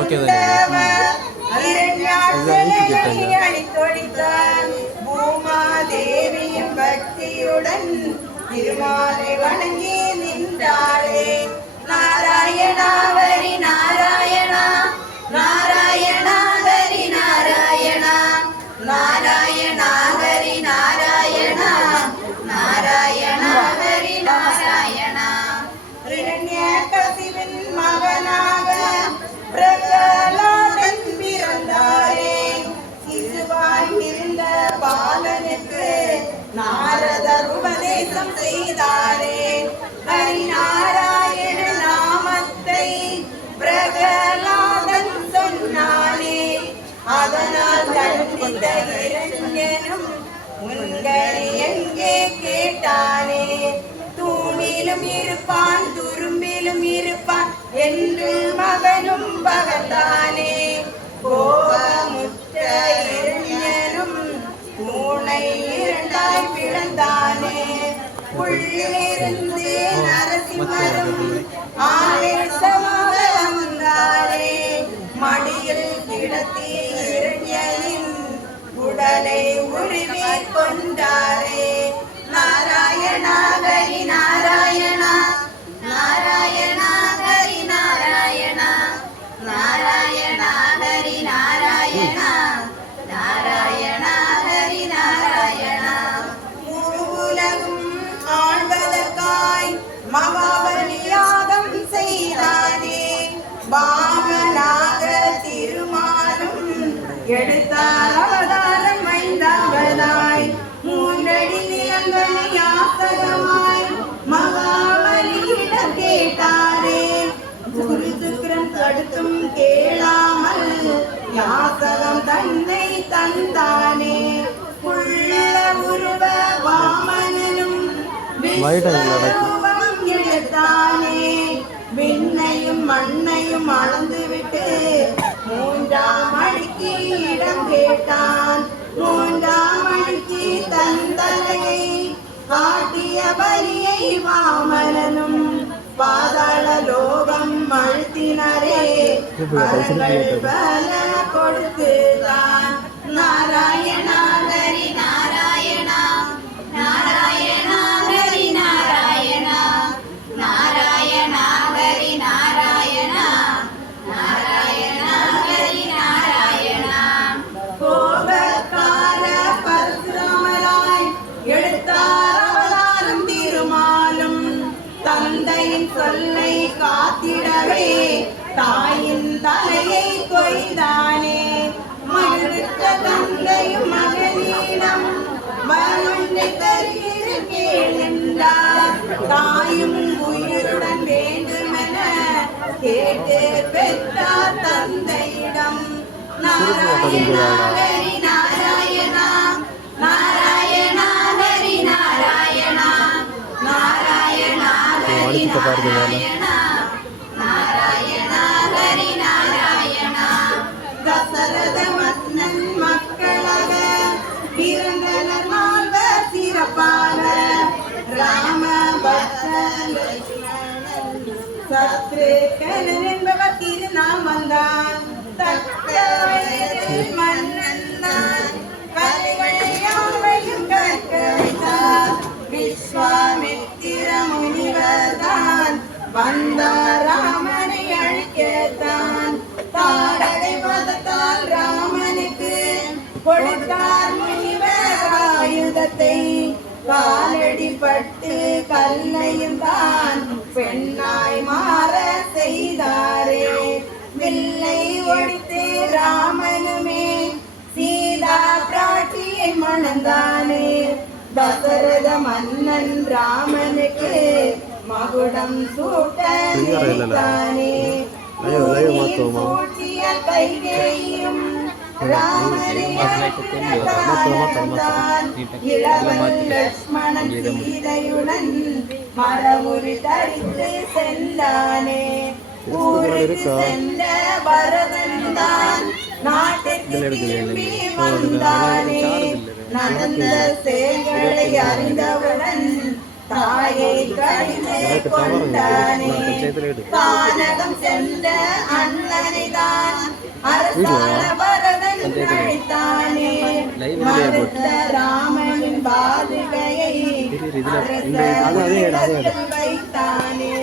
Okay தானே பூமாதேவியும் பக்தியுடன் திருமாலை வணங்கி நின்றாளே. நாராயணா ஹரி நாராயணா நாராயணா ஹரி நாராயணா நாராயணா ஹரி நாராயணா நாராயணா ஹரி நாராயணா. இரண்யகசிபின் மகனாக பிரகலாதன் பிறந்தாரே. சிசுவாய் இருந்த பாலனுக்கு நாரதர் உபதேசம் செய்தாரே. ஹரிநாராயண நாமத்தை பிரகலாதன் சொன்னானே. அதனால் தண்டித்த இரண்யனும் உங்களை எங்கே கேட்டானே. தூணிலும் இருப்பான் துரும்பிலும் இருப்பான் என்று மகனும் பகத்தானே. கோபமுற்ற இரண்யனும் தூணை இரண்டாய் பிளந்தானே. உள்ளிருந்து நரசிம்மரும் ஆவேசமாக வந்தாரே. மடியில் கிடத்தி இரண்யனின் உடலை உருவி கொண்டாரே. நாராயணா ஹரி நாராயணா நாராயணா ஹரி நாராயணா நாராயணா ஹரி நாராயணா நாராயணா ஹரி நாராயணா. மூவுலகும் ஆழ்வதற்காய் மகாபலி யாகம் செய்தானே. வாமனாக திருமாலும் எடுத்தார் அவதாரம் ஐந்தாவதாய். மூன்றடி நிலங்கனி யாசகமாய் மகாபலியிடம் கேட்டாரே. குரு சுக்கிரன் தடுத்தும் கேளாமல் யாசகம் தன்னை தந்தானே. உள்ள உருவ வாமனனும் விஸ்வரூபம் எடுத்தானே. விண்ணையும் மண்ணையும் அளந்துவிட்டு மூன்றாம் அடிக்கு இடம் கேட்டான். மூன்றாம் அடிக்கு தன் தலையை காட்டிய பலியை வாமனனும் பாதாள லோகம் அழுத்தினரே. பல கொடுத்துதான். நாராயணா ஹரி நாராயணா நாராயணா ஹரி நாராயணா நாராயணா ஹரி நாராயணா நாராயணா ஹரி நாராயணா. கோபக்கார பரசுராமராய் எடுத்தார் அவதாரம் திருமாலும். தந்தையின் சொல்லை காத்திடவே தாயின் தலையை கொய்தானே. மகிழ்ந்த தந்தையும் மகனிடம் வரொன்றை தருகிறேன் என்றார். தாயும் உயிருடன் வேண்டுமென கேட்டு பெற்றார் தந்தையிடம். நாராயணா ஹரி நாராயணா நாராயணா ஹரி நாராயணா நாராயணா ஹரி நாராயணா நாராயணா ஹரி நாராயணா. தசரத மன்னன் மக்களாக பிறந்தனர் நால்வர் சிறப்பாக. ராம பக்தன் சத்ருகனன் என்பவர் திருநாமந்தான். தக்க வயதில் மன்னன் தான் கலைகளை யாவையும் கற்க வைத்தார். விஸ்வாமித்திர முனிவர் தான் வந்தார் ராமனை அழிக்கத்தான். தாடகை மதத்தால் ராமனுக்கு கொடுத்தார் முனிவர் ஆயுதத்தை. காலடி பட்டு கல்லையும் தான் பெண்ணாய் மாற செய்தாரே. வில்லை ஒடித்து ராமனுமே சீதா பிராட்டியை மணந்தானே. தசரத மன்னன் ராமனுக்கு மகுடம் சூட்ட நினைத்தானே. சூழ்ச்சிய கைகேயும் ராமனை இளவன் லட்சுமணன் சீதையுடன் மரமுறி தரித்து சென்றானே. ஊருக்கு சென்ற பரதன் தான் நாட்டிற்கு திரும்பி வந்தானே. நடந்த செயல்களை அறிந்தவுடன் தாயை கடிந்து கொண்டானே. கானகம் சென்ற அண்ணனை தான் அரசான பரதன் அழைத்தானே மறுத்த ராமனின் பாதுகையை அரசன் வைத்தானே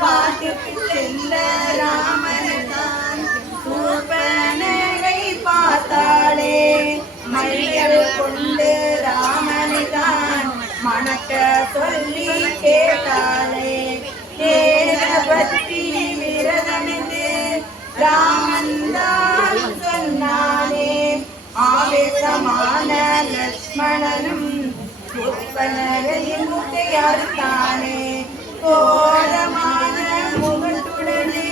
காட்டுக்கு செல்ல ராமன் சூர்பனகை பார்த்தாளே மையல் கொண்டு ராமனை தான் மணக்க சொல்லி கேட்டாளே பற்றி விரதமிட்டு ராமன் தான் சொன்னானே ஆவேசமான லட்சுமணனும் சூர்பனகையின் முட்டையார்த்தானே கோரமான முகத்துடனே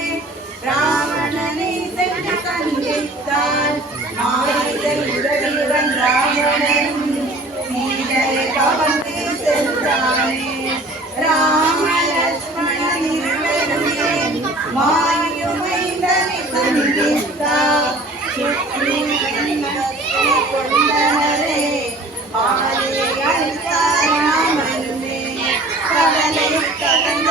ராவணனை சென்று சந்தித்தான் மாறுதல் உதவியுடன் ராவணனும் சீதையை கவர்ந்து சென்றானே ராம லட்சுமணன் இருவருமே மாயுமைந்தனை சந்தித்தார் சுற்றி கொண்டனரே ஆலே அழைத்தார் ராமனுமே கடலை கடந்த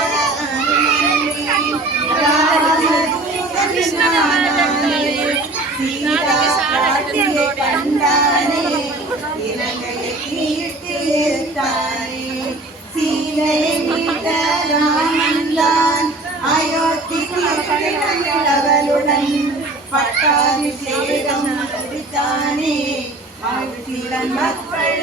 கண்டானே இலங்கையை கீழ்த்து ஏற்றானே சீதையை மீட்ட ராமன்தான் அயோத்தியுடன் பட்டாபிஷேகம் முடித்தானே மகிழ்ச்சியுடன் மக்கள்